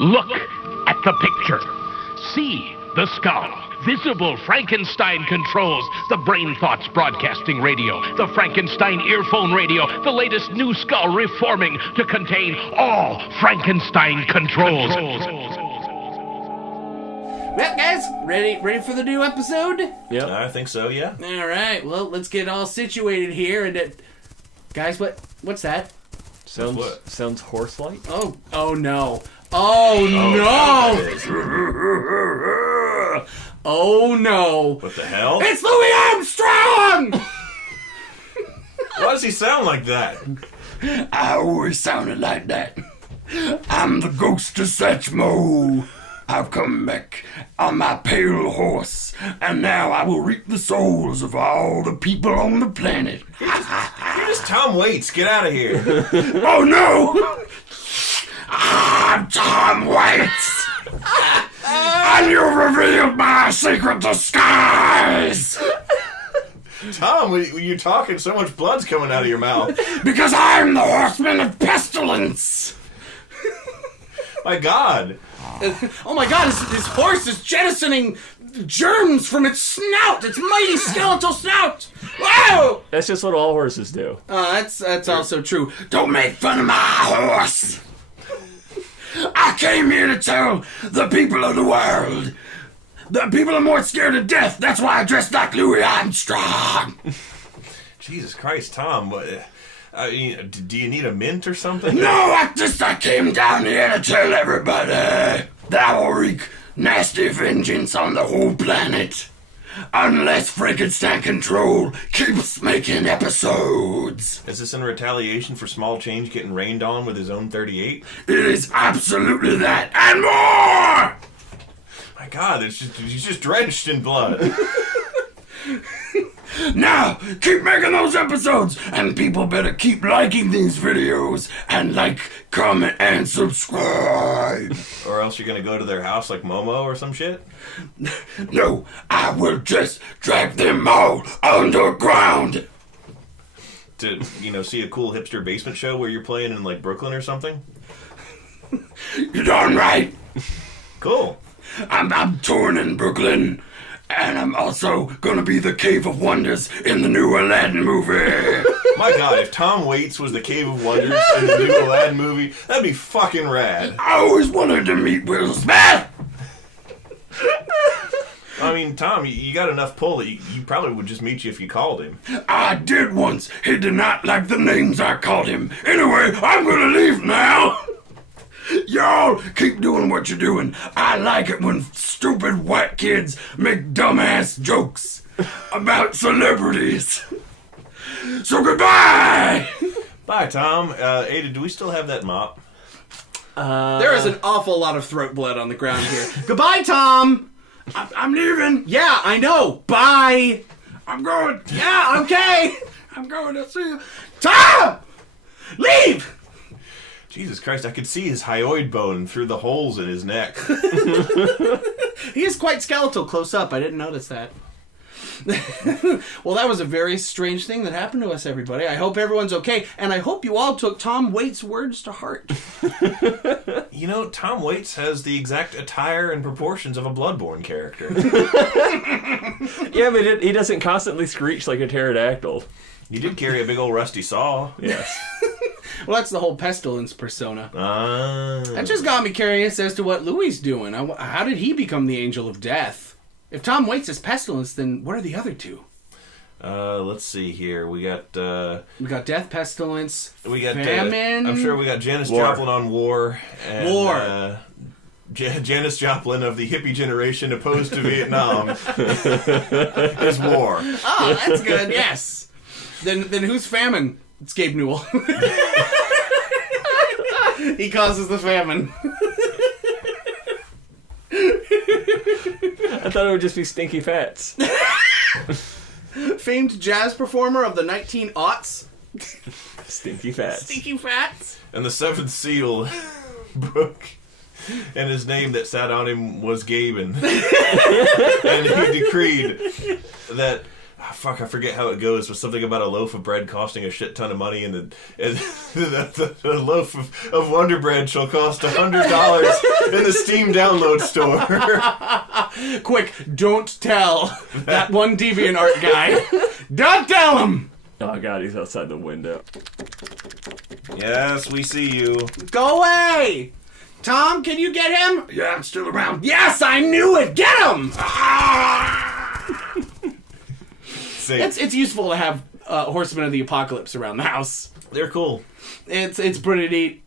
Look at the picture. See the skull. Visible Frankenstein controls. The Brain Thoughts broadcasting radio. The Frankenstein earphone radio. The latest new skull reforming to contain all Frankenstein controls. Well, guys, ready for the new episode? Yeah, I think so. Yeah. All right. Well, let's get all situated here. And guys, what's that? Sounds horse-like. Oh no! Oh no! Oh no! What the hell? It's Louis Armstrong! Why does he sound like that? I always sounded like that. I'm the ghost of Satchmo. I've come back on my pale horse, and now I will reap the souls of all the people on the planet. You're just Tom Waits. Get out of here. Oh no! I'm Tom Waits! And you revealed my secret disguise! Tom, when you're talking, so much blood's coming out of your mouth. Because I'm the horseman of pestilence! My God. Oh my God! His horse is jettisoning germs from its snout. Its mighty skeletal snout. Wow! That's just what all horses do. That's also true. Don't make fun of my horse! I came here to tell the people of the world. The people are more scared of death. That's why I dressed like Louis Armstrong. Jesus Christ, Tom. Do you need a mint or something? No, I came down here to tell everybody that I will wreak nasty vengeance on the whole planet. Unless Frankenstein Control keeps making episodes. Is this in retaliation for Small Change getting rained on with his own 38? It is absolutely that and more! My God, he's just drenched in blood. Now, keep making those episodes, and people better keep liking these videos, and like, comment, and subscribe. Or else you're gonna go to their house like Momo or some shit? No, I will just drag them all underground. To, see a cool hipster basement show where you're playing in, like, Brooklyn or something? You're darn right. Cool. I'm touring in Brooklyn. And I'm also gonna be the Cave of Wonders in the new Aladdin movie. My God, if Tom Waits was the Cave of Wonders in the new Aladdin movie, that'd be fucking rad. I always wanted to meet Will Smith. I mean, Tom, you got enough pull that you probably would just meet you if you called him. I did once. He did not like the names I called him. Anyway, I'm gonna leave now. Y'all keep doing what you're doing. I like it when stupid white kids make dumbass jokes about celebrities. So goodbye! Bye, Tom. Ada, do we still have that mop? There is an awful lot of throat blood on the ground here. Goodbye, Tom! I'm leaving. Yeah, I know. Bye! I'm going. Yeah, okay! I'm going to see you. Tom! Leave! Jesus Christ, I could see his hyoid bone through the holes in his neck. He is quite skeletal close up. I didn't notice that. Well, that was a very strange thing that happened to us, everybody. I hope everyone's okay, and I hope you all took Tom Waits' words to heart. Tom Waits has the exact attire and proportions of a Bloodborne character. Yeah, but he doesn't constantly screech like a pterodactyl. You did carry a big old rusty saw. Yes. Well, that's the whole pestilence persona. That That just got me curious as to what Louis doing. How did he become the angel of death? If Tom Waits is pestilence, then what are the other two? Let's see here. We got death, pestilence, we got famine. I'm sure we got Janis War. Joplin on war. And, War. Janis Joplin of the hippie generation opposed to Vietnam is war. Oh, that's good. Yes. Then who's famine? It's Gabe Newell. He causes the famine. I thought it would just be Stinky Fats. Famed jazz performer of the 1900s. Stinky Fats. Stinky Fats. And the seventh seal broke, and his name that sat on him was Gaben. And he decreed that Fuck, I forget how it goes, but something about a loaf of bread costing a shit ton of money, and the loaf of Wonder Bread shall cost $100 in the Steam download store. Quick, don't tell that one DeviantArt guy. Don't tell him! Oh god, he's outside the window. Yes, we see you. Go away! Tom, can you get him? Yeah, I'm still around. Yes, I knew it! Get him! It's useful to have Horsemen of the Apocalypse around the house. They're cool. It's pretty neat.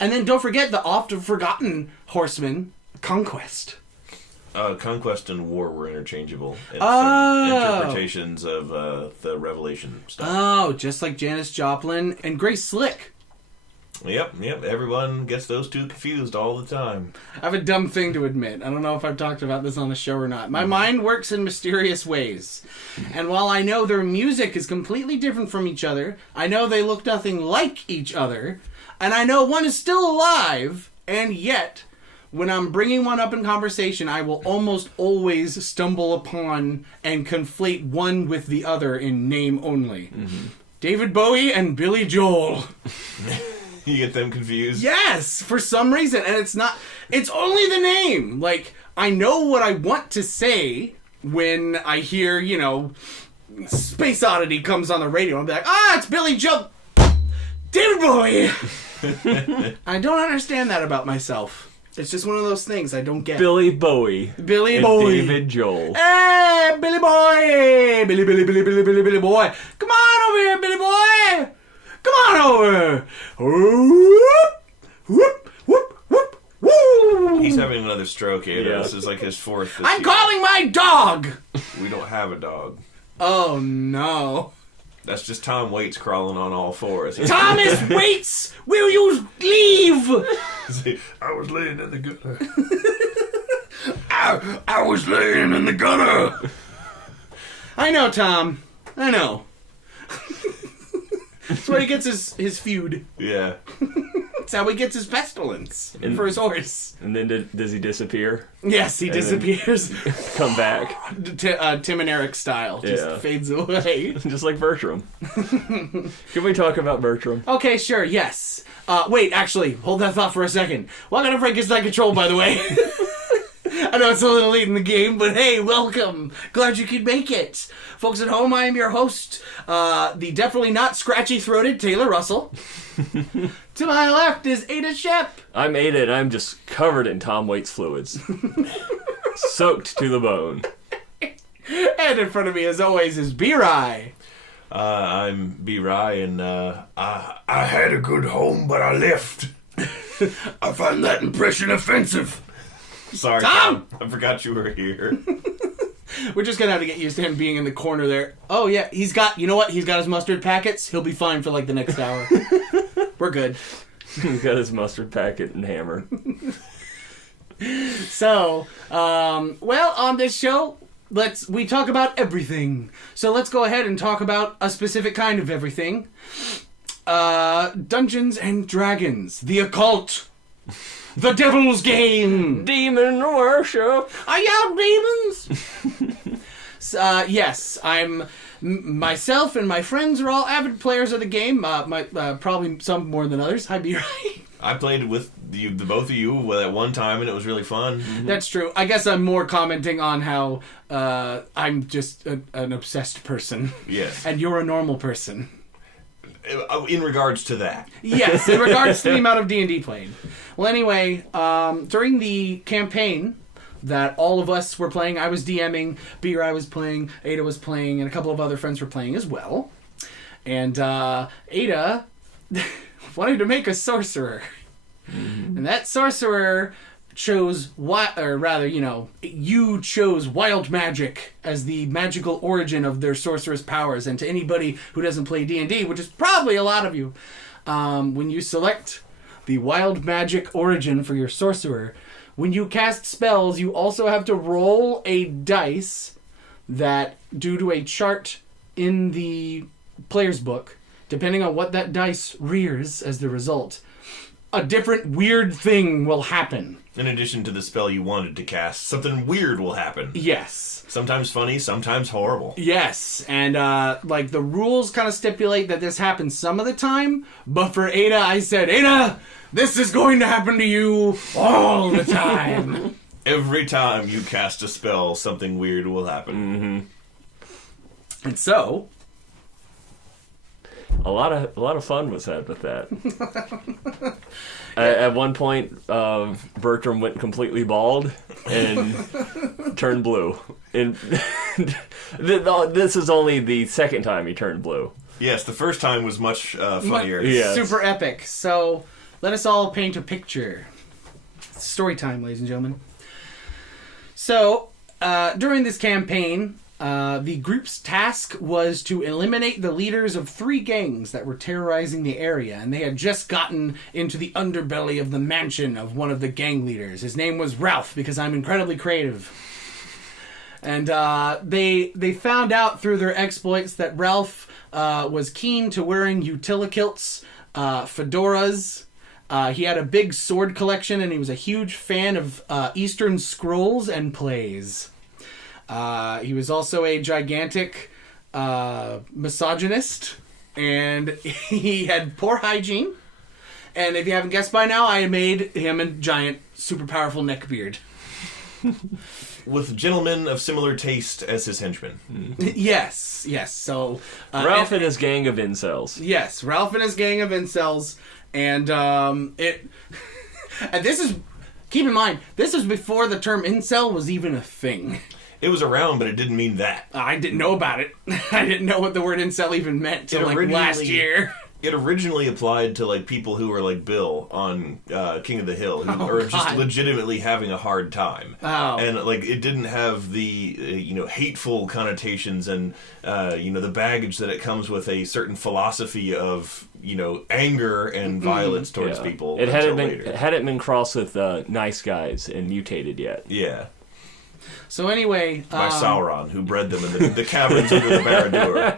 And then don't forget the often forgotten Horseman, Conquest. Conquest and War were interchangeable in some interpretations of the Revelation stuff. Oh, just like Janis Joplin and Grace Slick. Yep. Everyone gets those two confused all the time. I have a dumb thing to admit. I don't know if I've talked about this on the show or not. My mind works in mysterious ways. And while I know their music is completely different from each other, I know they look nothing like each other, and I know one is still alive, and yet, when I'm bringing one up in conversation, I will almost always stumble upon and conflate one with the other in name only. Mm-hmm. David Bowie and Billy Joel. You get them confused? Yes, for some reason. And it's only the name. Like, I know what I want to say when I hear, Space Oddity comes on the radio. I'll be like, it's Billy Joel. David Bowie. I don't understand that about myself. It's just one of those things I don't get. Billy Bowie. Billy and Bowie. David Joel. Hey, Billy Boy. Billy Boy. Come on over here, Billy Boy. Come on over. Whoop, whoop, whoop, whoop, whoop. He's having another stroke, Ada. Yeah. This is like his fourth this I'm year. calling my dog. We don't have a dog. Oh, no. That's just Tom Waits crawling on all fours. Thomas Waits, will you leave? I was laying in the gutter. I was laying in the gutter. I know, Tom. I know. That's where he gets his feud. Yeah. That's how he gets his pestilence for his horse. And then does he disappear? Yes, he disappears. Come back. Tim and Eric style. Just fades away. Just like Bertram. Can we talk about Bertram? Okay, sure, yes. Wait, actually, hold that thought for a second. Welcome to Frankenstein Control, by the way. I know it's a little late in the game, but hey, welcome. Glad you could make it. Folks at home, I am your host, the definitely not scratchy-throated Taylor Russell. To my left is Ada Shep. I'm Ada, and I'm just covered in Tom Waits fluids. Soaked to the bone. And in front of me, as always, is B-Rye. I'm B-Rye, and I had a good home, but I left. I find that impression offensive. sorry, Tom! I forgot you were here. We're just gonna have to get used to him being in the corner there. Oh yeah, he's got his mustard packets. He'll be fine for like the next hour. We're good. He's got his mustard packet and hammer. So, on this show, we talk about everything. So let's go ahead and talk about a specific kind of everything. Dungeons and Dragons, the occult, the devil's game. Demon worship. Are y'all demons? Yes, myself and my friends are all avid players of the game. Probably some more than others. I'd be right. I played with the both of you at one time, and it was really fun. That's true. I guess I'm more commenting on how I'm just an obsessed person. Yes. And you're a normal person. In regards to that. Yes, in regards to the amount of D&D played. Well, anyway, during the campaign that all of us were playing, I was DMing, B-Rye was playing, Ada was playing, and a couple of other friends were playing as well. And Ada wanted to make a sorcerer. Mm-hmm. And that sorcerer chose, you chose wild magic as the magical origin of their sorcerer's powers. And to anybody who doesn't play D&D, which is probably a lot of you, when you select the wild magic origin for your sorcerer, when you cast spells, you also have to roll a dice that, due to a chart in the player's book, depending on what that dice rears as the result, a different weird thing will happen. In addition to the spell you wanted to cast, something weird will happen. Yes. Sometimes funny, sometimes horrible. Yes, and like the rules kind of stipulate that this happens some of the time, but for Ada, I said, Ada, this is going to happen to you all the time. Every time you cast a spell, something weird will happen. Mm-hmm. And so... A lot of fun was had with that. At one point, Bertram went completely bald and turned blue. And this is only the second time he turned blue. Yes, the first time was much funnier. Yes. Super epic. So, let us all paint a picture. Story time, ladies and gentlemen. So, during this campaign... the group's task was to eliminate the leaders of 3 gangs that were terrorizing the area, and they had just gotten into the underbelly of the mansion of one of the gang leaders. His name was Ralph, because I'm incredibly creative. And they found out through their exploits that Ralph was keen to wearing utilikilts, fedoras. He had a big sword collection, and he was a huge fan of Eastern scrolls and plays. He was also a gigantic misogynist, and he had poor hygiene. And if you haven't guessed by now, I made him a giant, super powerful neckbeard. With gentlemen of similar taste as his henchmen. Yes. So Ralph and his gang of incels. Yes, Ralph and his gang of incels, and and this is, keep in mind, this is before the term incel was even a thing. It was around, but it didn't mean that. I didn't know about it. I didn't know what the word incel even meant till like last year. It originally applied to like people who were like Bill on King of the Hill, who are just legitimately having a hard time. Oh. And like it didn't have the hateful connotations and the baggage that it comes with a certain philosophy of anger and violence towards people. It hadn't been crossed with nice guys and mutated yet. Yeah. So anyway... By Sauron, who bred them in the caverns under the Barad-dûr.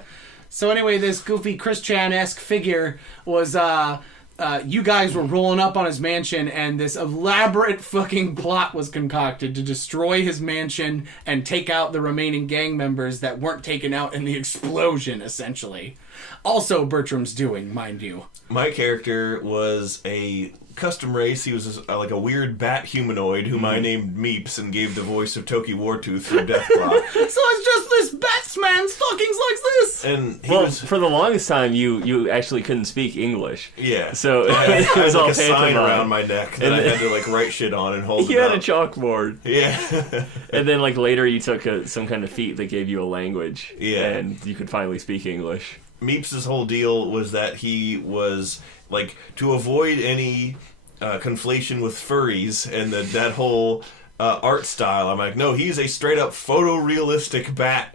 So anyway, this goofy Chris Chan-esque figure was... you guys were rolling up on his mansion, and this elaborate fucking plot was concocted to destroy his mansion and take out the remaining gang members that weren't taken out in the explosion, essentially. Also Bertram's doing, mind you. My character was a custom race. He was like a weird bat humanoid whom I named Meeps and gave the voice of Toki Wartooth from Deathclaw. So it's just this batsman stockings like this! And he was... for the longest time, you actually couldn't speak English. Yeah. So it was all like a sign pantomime around my neck that I had to like write shit on and hold You it had up. a chalkboard. Yeah. And then like later you took some kind of feat that gave you a language. Yeah. And you could finally speak English. Meeps' whole deal was that he was like, to avoid any conflation with furries and that whole art style, I'm like, no, he's a straight up photorealistic bat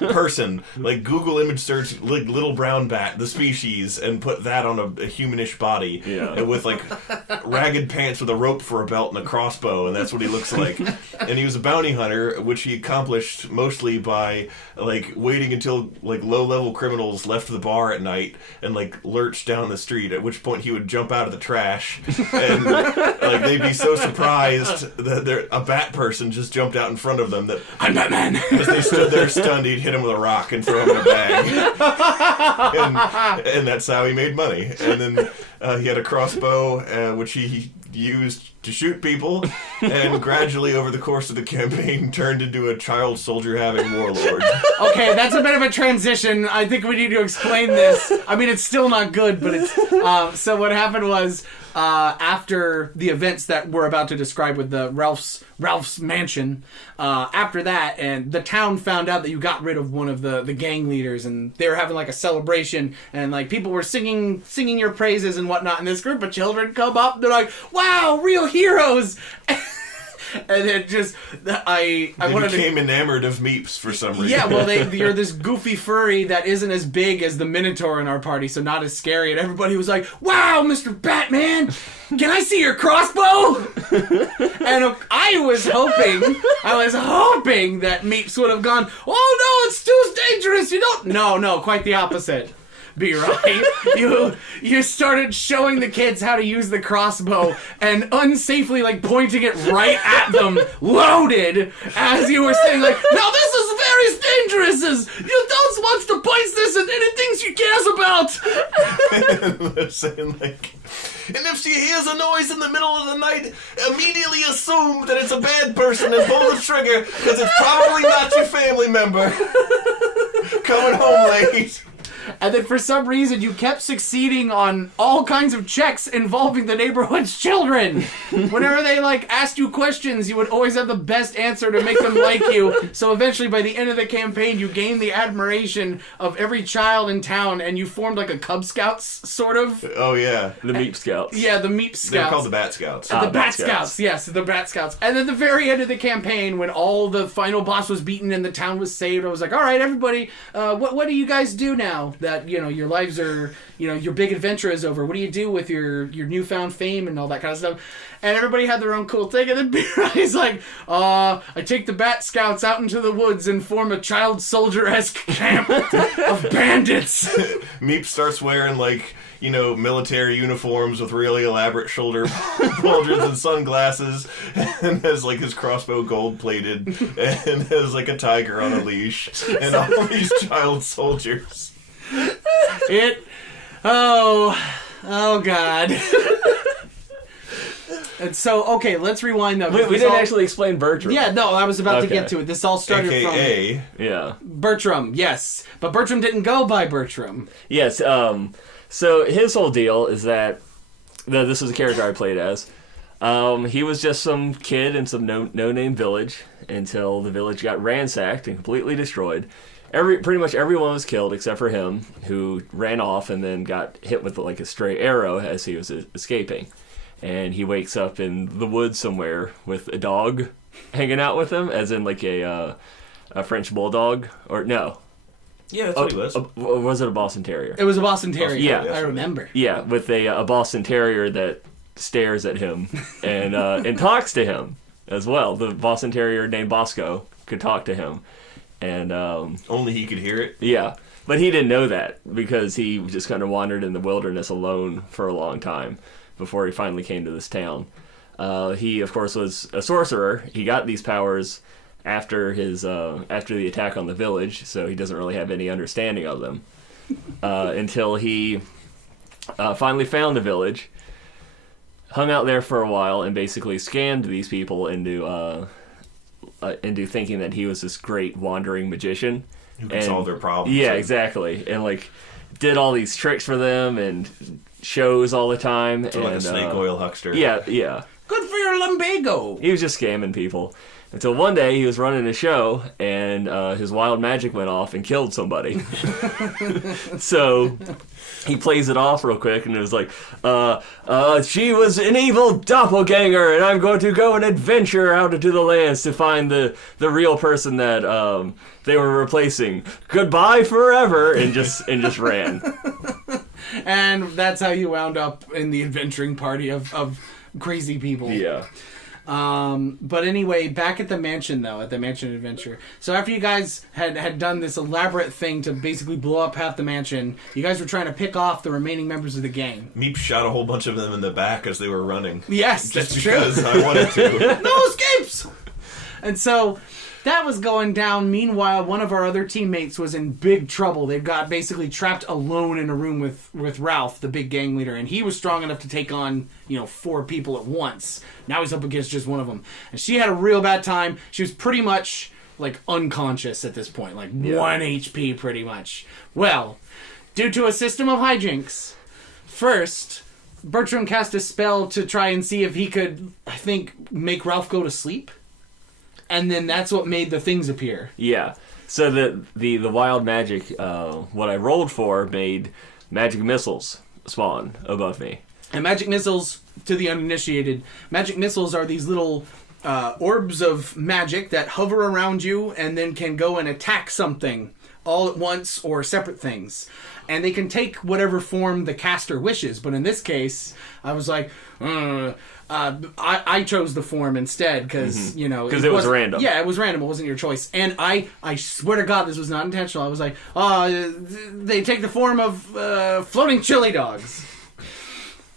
person. Like, Google image search like little brown bat, the species, and put that on a humanish body. Yeah. And with like ragged pants with a rope for a belt and a crossbow, and that's what he looks like. And he was a bounty hunter, which he accomplished mostly by like waiting until like low level criminals left the bar at night and like lurched down the street, at which point he would jump out of the trash and like they'd be so surprised that a bat person just jumped out in front of them that I'm Batman. As they stood there stunned, he'd hit him with a rock and throw him in a bag. and that's how he made money. And then he had a crossbow, which he used to shoot people, and gradually over the course of the campaign turned into a child soldier having warlord. Okay, that's a bit of a transition. I think we need to explain this. I mean, it's still not good, but it's... so what happened was, after the events that we're about to describe with the Ralph's mansion, after that, and the town found out that you got rid of one of the gang leaders, and they were having like a celebration, and like people were singing your praises and whatnot, and this group of children come up, they're like, wow, real heroes! And it just, I became enamored of Meeps for some reason. Yeah, well, you're this goofy furry that isn't as big as the Minotaur in our party, so not as scary. And everybody was like, "Wow, Mr. Batman, can I see your crossbow?" And I was hoping that Meeps would have gone, "Oh no, it's too dangerous. You don't." No, quite the opposite. B-Right. You started showing the kids how to use the crossbow and unsafely like pointing it right at them, loaded, as you were saying like, now this is very dangerous. You don't want to point this at anything she cares about. And they're saying like, and if she hears a noise in the middle of the night, immediately assume that it's a bad person and pull the trigger, because it's probably not your family member coming home late. And then for some reason you kept succeeding on all kinds of checks involving the neighborhood's children. Whenever they like asked you questions, you would always have the best answer to make them like you. So eventually by the end of the campaign you gained the admiration of every child in town and you formed like a Cub Scouts sort of. Oh yeah. The Meep Scouts. Yeah, the Meep Scouts. They're called the Bat Scouts. The Bat Scouts, yes, the Bat Scouts. And at the very end of the campaign, when all the final boss was beaten and the town was saved, I was like, all right, everybody, what do you guys do now that, you know, your lives are, you know, your big adventure is over? What do you do with your newfound fame and all that kind of stuff? And everybody had their own cool thing. And then B-Ray's like, I take the Bat Scouts out into the woods and form a child soldier-esque camp of bandits. Meep starts wearing, like, you know, military uniforms with really elaborate shoulder bulges and sunglasses, and has, like, his crossbow gold-plated, and has, like, a tiger on a leash, and all these child soldiers. Oh God. And so, okay, let's rewind though. We didn't actually explain Bertram. Yeah, no, I was about to get to it. This all started AKA. Yeah. Bertram, yes. But Bertram didn't go by Bertram. Yes, so his whole deal is that, this was a character I played as, he was just some kid in some no-name village until the village got ransacked and completely destroyed. Pretty much everyone was killed except for him, who ran off and then got hit with like a stray arrow as he was escaping. And he wakes up in the woods somewhere with a dog hanging out with him, as in like a French bulldog, or no. Yeah, that's what he was. Was it a Boston Terrier? It was a Boston Terrier. Yeah. I remember. Yeah, with a Boston Terrier that stares at him and talks to him as well. The Boston Terrier named Bosco could talk to him. And only he could hear it. Yeah, but he didn't know that because he just kind of wandered in the wilderness alone for a long time before he finally came to this town. He, of course, was a sorcerer. He got these powers after the attack on the village, so he doesn't really have any understanding of them until he finally found the village, hung out there for a while, and basically scammed these people into thinking that he was this great wandering magician who could solve their problems. Yeah, exactly. And like did all these tricks for them and shows all the time. So like a snake oil huckster. Yeah, yeah. Good for your lumbago. He was just scamming people. Until one day he was running a show and his wild magic went off and killed somebody. So he plays it off real quick and it was like, she was an evil doppelganger and I'm going to go and adventure out into the lands to find the real person that they were replacing. Goodbye forever, and just ran. And that's how you wound up in the adventuring party of crazy people. Yeah. But anyway, back at the mansion though, at the mansion adventure. So after you guys had done this elaborate thing to basically blow up half the mansion, you guys were trying to pick off the remaining members of the gang. Meep shot a whole bunch of them in the back as they were running. Yes, just that's true. because I wanted to. No escapes! And so that was going down. Meanwhile, one of our other teammates was in big trouble. They got basically trapped alone in a room with Ralph, the big gang leader, and he was strong enough to take on, 4 people at once. Now he's up against just one of them. And she had a real bad time. She was pretty much, like, unconscious at this point. Like, 1 HP, pretty much. Well, due to a system of hijinks, first, Bertram cast a spell to try and see if he could, I think, make Ralph go to sleep. And then that's what made the things appear. Yeah. So the wild magic, what I rolled for, made magic missiles spawn above me. And magic missiles, to the uninitiated, magic missiles are these little orbs of magic that hover around you and then can go and attack something all at once or separate things. And they can take whatever form the caster wishes. But in this case, I was like, I chose the form instead because, you know... Because it was random. Yeah, it was random. It wasn't your choice. And I swear to God, this was not intentional. I was like, they take the form of floating chili dogs.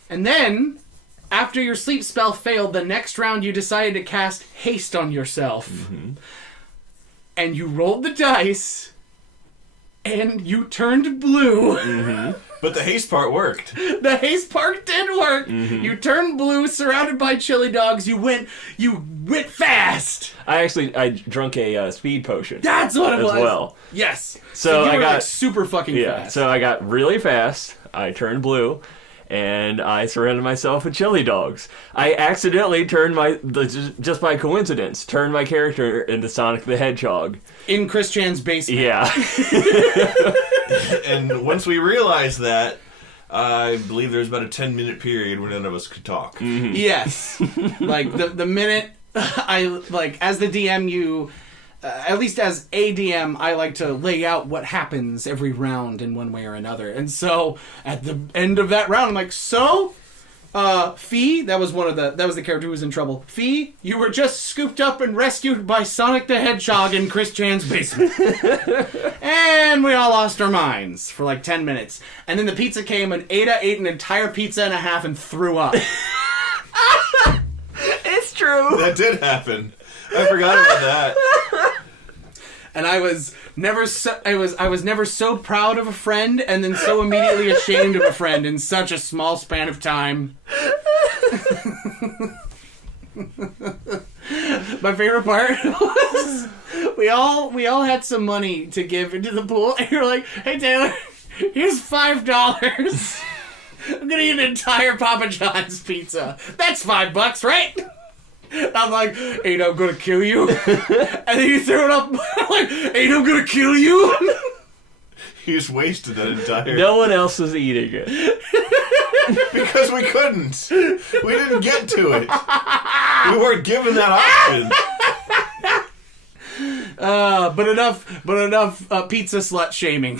And then, after your sleep spell failed, the next round you decided to cast haste on yourself. Mm-hmm. And you rolled the dice... And you turned blue. Mm-hmm. But the haste part worked. The haste part did work. Mm-hmm. You turned blue, surrounded by chili dogs. You went fast. I drunk a speed potion. That's what it was. As well. Yes. So you I were got like super fucking fast. So I got really fast. I turned blue. And I surrounded myself with chili dogs. I accidentally just by coincidence, turned my character into Sonic the Hedgehog. In Chris Chan's basement. Yeah. And once we realized that, I believe there was about a 10-minute period where none of us could talk. Mm-hmm. Yes. Like, the minute as the DM, you... at least as a DM, I like to lay out what happens every round in one way or another. And so, at the end of that round, I'm like, Fee, that was the character who was in trouble. Fee, you were just scooped up and rescued by Sonic the Hedgehog in Chris Chan's basement. And we all lost our minds for like 10 minutes. And then the pizza came and Ada ate an entire pizza and a half and threw up. It's true. That did happen. I forgot about that. And I was never so proud of a friend and then so immediately ashamed of a friend in such a small span of time. My favorite part was we all had some money to give into the pool, and you're like, "Hey Taylor, here's $5. I'm gonna eat an entire Papa John's pizza. That's $5, right?" I'm like, "Ain't I'm gonna kill you." And then you throw it up. I'm like, "Ain't I'm gonna kill you." He just wasted that entire... No one else was eating it. Because we couldn't. We didn't get to it. We weren't given that option. But enough pizza slut shaming.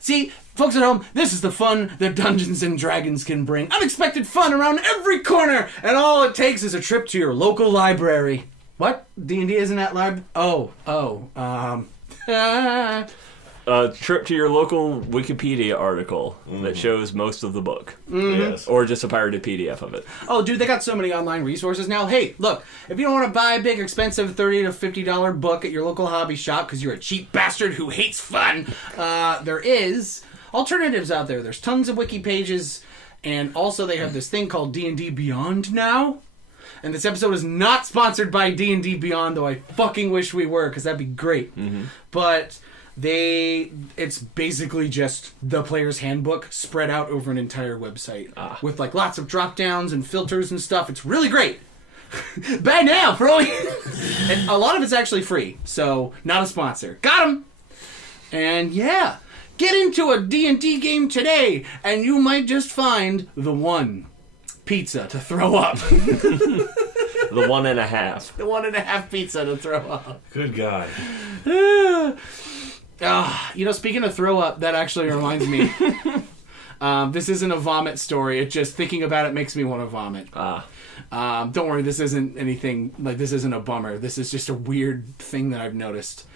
See, folks at home, this is the fun that Dungeons and Dragons can bring. Unexpected fun around every corner, and all it takes is a trip to your local library. What? D&D isn't at A trip to your local Wikipedia article that shows most of the book. Yes. Or just a pirated PDF of it. Oh, dude, they got so many online resources now. Hey, look, if you don't want to buy a big, expensive $30 to $50 book at your local hobby shop because you're a cheap bastard who hates fun, there is alternatives out there. There's tons of wiki pages, and also they have this thing called D&D Beyond now. And this episode is not sponsored by D&D Beyond, though I fucking wish we were, because that'd be great. Mm-hmm. But it's basically just the player's handbook spread out over an entire website with like lots of drop downs and filters and stuff. It's really great. Buy now, bro. And a lot of it's actually free, so not a sponsor. Got him. And yeah, get into a D&D game today, and you might just find the one pizza to throw up. The 1.5. The 1.5 pizza to throw up. Good God. Speaking of throw up, that actually reminds me. This isn't a vomit story. It just, thinking about it makes me want to vomit. Don't worry, this isn't anything, this isn't a bummer. This is just a weird thing that I've noticed.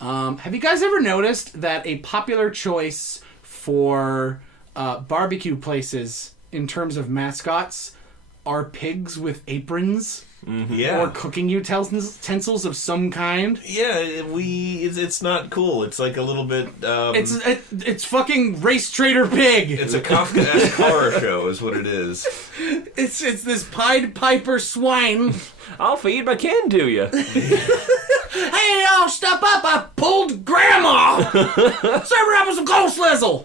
Have you guys ever noticed that a popular choice for barbecue places in terms of mascots are pigs with aprons? Mm-hmm. Yeah. Or cooking utensils of some kind? Yeah, it's not cool. It's like a little bit... It's fucking Race Trader Pig! It's a Kafka-esque horror show is what it is. It's this Pied Piper swine. I'll feed my kin to you. Hey, y'all, step up! I pulled Grandma! Serve her up with some cold slizzle!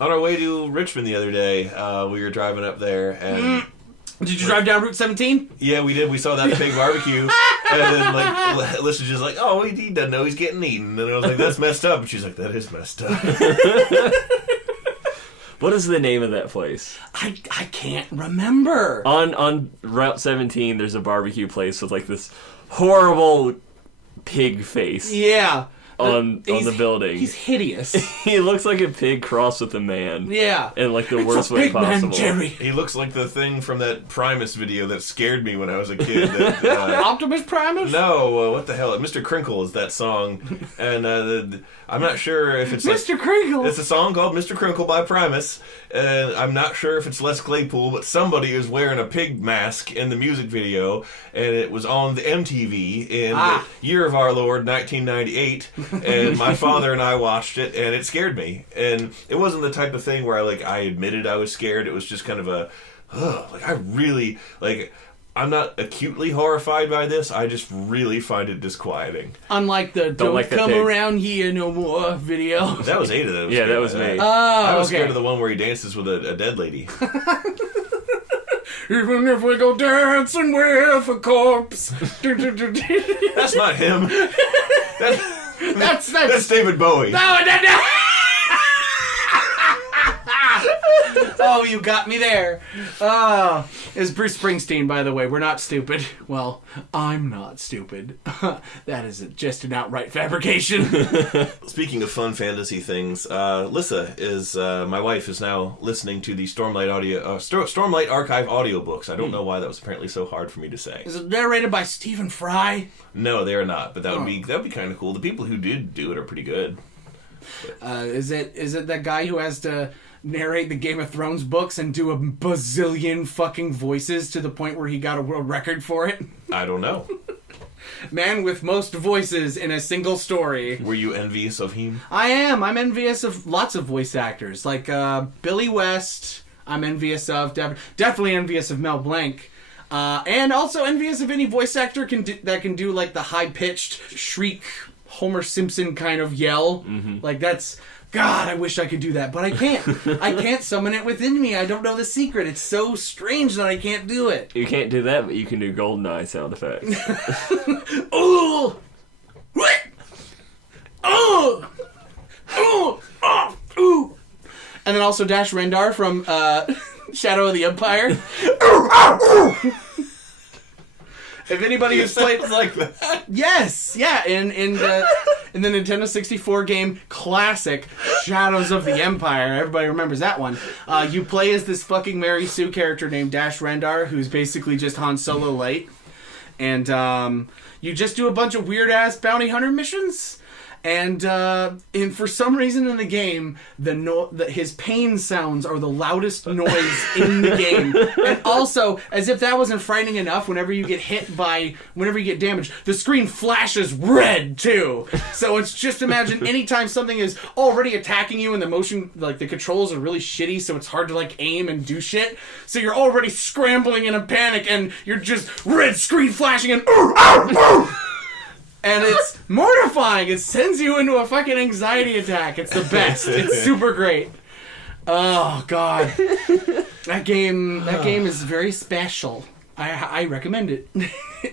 On our way to Richmond the other day, we were driving up there, and... Did you drive down Route 17? Yeah, we did. We saw that pig barbecue, and then Alyssa's just like, "Oh, he doesn't know he's getting eaten." And I was like, "That's messed up." And she's like, "That is messed up." What is the name of that place? I can't remember. On Route 17, there's a barbecue place with like this horrible pig face. Yeah. on the building. He's hideous. He looks like a pig crossed with a man. Yeah. In like the worst way big possible. Man, Jerry. He looks like the thing from that Primus video that scared me when I was a kid. That, Optimus Primus? no, what the hell? Mr. Crinkle is that song, and I'm not sure if it's Mr. Crinkle. It's a song called Mr. Crinkle by Primus, and I'm not sure if it's Les Claypool, but somebody is wearing a pig mask in the music video, and it was on the MTV in the year of our Lord, 1998, and my father and I watched it, and it scared me. And it wasn't the type of thing where I admitted I was scared. It was just kind of a, I really, I'm not acutely horrified by this. I just really find it disquieting. Unlike the Don't Come Around Here No More video. That was Ada that was Yeah, scared that was of me. I was scared of the one where he dances with a dead lady. Even if we go dancing with a corpse. That's not him. That's David Bowie. No. Oh, you got me there. It's Bruce Springsteen, by the way. We're not stupid. Well, I'm not stupid. That is just an outright fabrication. Speaking of fun fantasy things, Lissa is my wife is now listening to the Stormlight Archive audiobooks. I don't know why that was apparently so hard for me to say. Is it narrated by Stephen Fry? No, they are not. But that would be kind of cool. The people who did do it are pretty good. Is it that guy who has to narrate the Game of Thrones books and do a bazillion fucking voices to the point where he got a world record for it? I don't know. Man with most voices in a single story. Were you envious of him? I am. I'm envious of lots of voice actors. Like Billy West, I'm envious of. Definitely envious of Mel Blanc. And also envious of any voice actor that can do like the high-pitched shriek Homer Simpson kind of yell. Mm-hmm. Like that's... God, I wish I could do that, but I can't. I can't summon it within me. I don't know the secret. It's so strange that I can't do it. You can't do that, but you can do GoldenEye sound effects. Ooh! What? Oh! Ooh! Oh! Ooh! And then also Dash Rendar from Shadow of the Empire. If anybody who's played like that, yes, yeah, in the Nintendo 64 game classic Shadows of the Empire, everybody remembers that one. You play as this fucking Mary Sue character named Dash Rendar, who's basically just Han Solo light, and you just do a bunch of weird ass bounty hunter missions. And for some reason in the game, his pain sounds are the loudest noise in the game. And also, as if that wasn't frightening enough, whenever you get damaged, the screen flashes red too. So it's just imagine anytime something is already attacking you and the motion, like the controls are really shitty, so it's hard to like aim and do shit. So you're already scrambling in a panic, and you're just red screen flashing and. And it's mortifying. It sends you into a fucking anxiety attack. It's the best. It's super great. Oh God, that game is very special. I recommend it.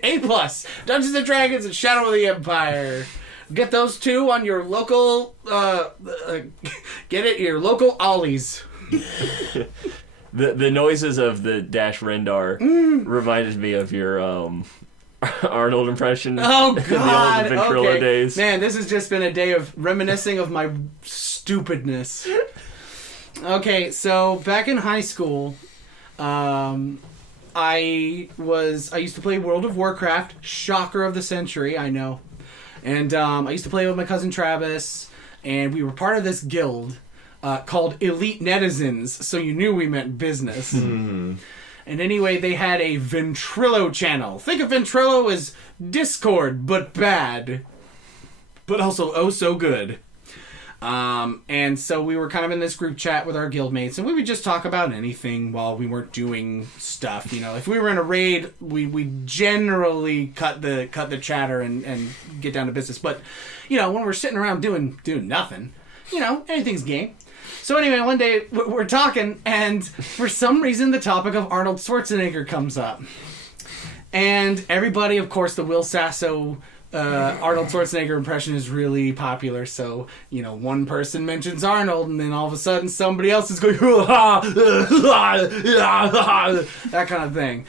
A+. Dungeons and Dragons and Shadow of the Empire. Get those two on your local. Your local Ollies. The noises of the Dash Rendar reminded me of your Arnold impression. Oh God! The old Ventrilo days. Man, this has just been a day of reminiscing of my stupidness. Okay, so back in high school, I used to play World of Warcraft. Shocker of the century, I know. And I used to play with my cousin Travis, and we were part of this guild called Elite Netizens. So you knew we meant business. And anyway, they had a Ventrilo channel. Think of Ventrilo as Discord, but bad. But also oh so good. And so we were kind of in this group chat with our guildmates, and we would just talk about anything while we weren't doing stuff. You know, if we were in a raid, we generally cut the chatter and get down to business. But, you know, when we're sitting around doing nothing, you know, anything's game. So anyway, one day we're talking, and for some reason the topic of Arnold Schwarzenegger comes up. And everybody, of course, the Will Sasso Arnold Schwarzenegger impression is really popular. So, you know, one person mentions Arnold, and then all of a sudden somebody else is going, that kind of thing.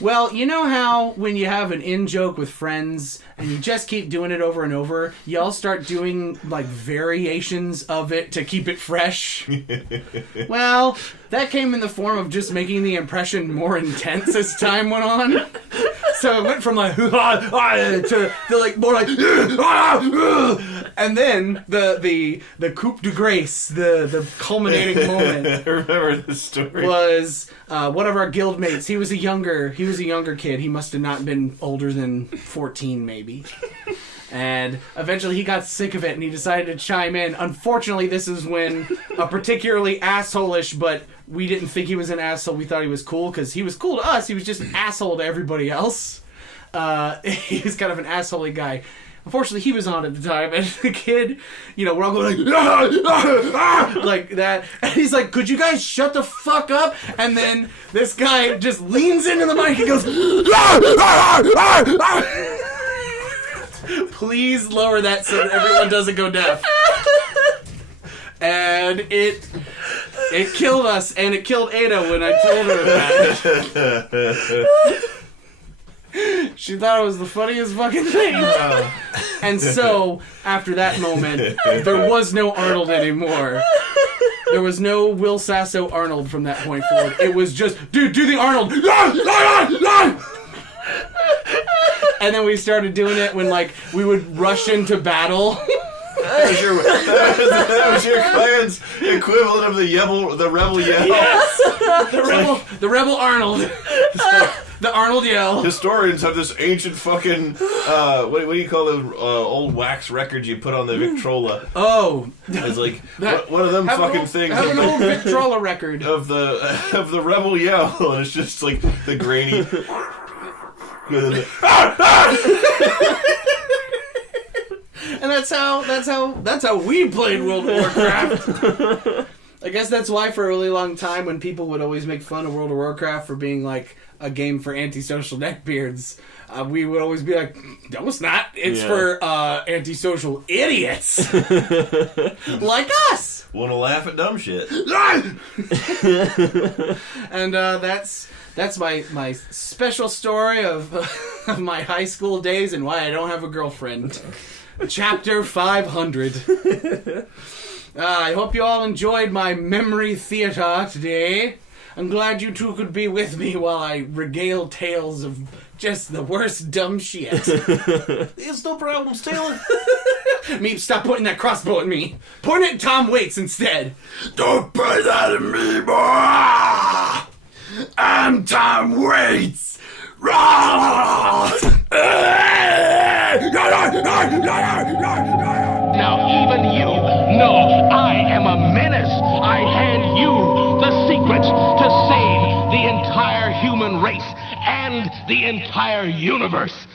Well, you know how when you have an in-joke with friends and you just keep doing it over and over, y'all start doing, like, variations of it to keep it fresh? Well, that came in the form of just making the impression more intense as time went on. So it went from, like, to like, more like, and then the coup de grace, the culminating moment. I remember this story. Was one of our guildmates. He was a younger kid. He must have not been older than 14, maybe. And eventually he got sick of it and he decided to chime in. Unfortunately, this is when a particularly asshole-ish, but we didn't think he was an asshole. We thought he was cool because he was cool to us. He was just an asshole to everybody else. He was kind of an asshole-y guy. Unfortunately, he was on at the time, and the kid, you know, we're all going like, like that. And he's like, could you guys shut the fuck up? And then this guy just leans into the mic and goes, please lower that so that everyone doesn't go deaf. And it killed us, and it killed Ada when I told her that. She thought it was the funniest fucking thing. And so, after that moment, there was no Arnold anymore. There was no Will Sasso Arnold from that point forward. It was just, dude, do the Arnold! And then we started doing it when, like, we would rush into battle. That was your clan's equivalent of the rebel yell. Yes! The rebel Arnold. The Arnold yell. Historians have this ancient fucking, what do you call those old wax records you put on the Victrola? Oh. It's like, one of them fucking things. Have an old Victrola record. Of the rebel yell, and it's just like the grainy... And that's how we played World of Warcraft. I guess that's why for a really long time when people would always make fun of World of Warcraft for being like a game for antisocial neckbeards, we would always be like, no, it's not. It's for antisocial idiots. Like us. Want to laugh at dumb shit. And that's my special story of my high school days and why I don't have a girlfriend. Chapter 500. I hope you all enjoyed my memory theater today. I'm glad you two could be with me while I regale tales of just the worst dumb shit. It's no problem, Taylor. Meep, stop pointing that crossbow at me. Point it at Tom Waits instead. Don't point that at me, boy! I'm Tom Waits! Now even you know I am a menace. I hand you the secrets to save the entire human race and the entire universe.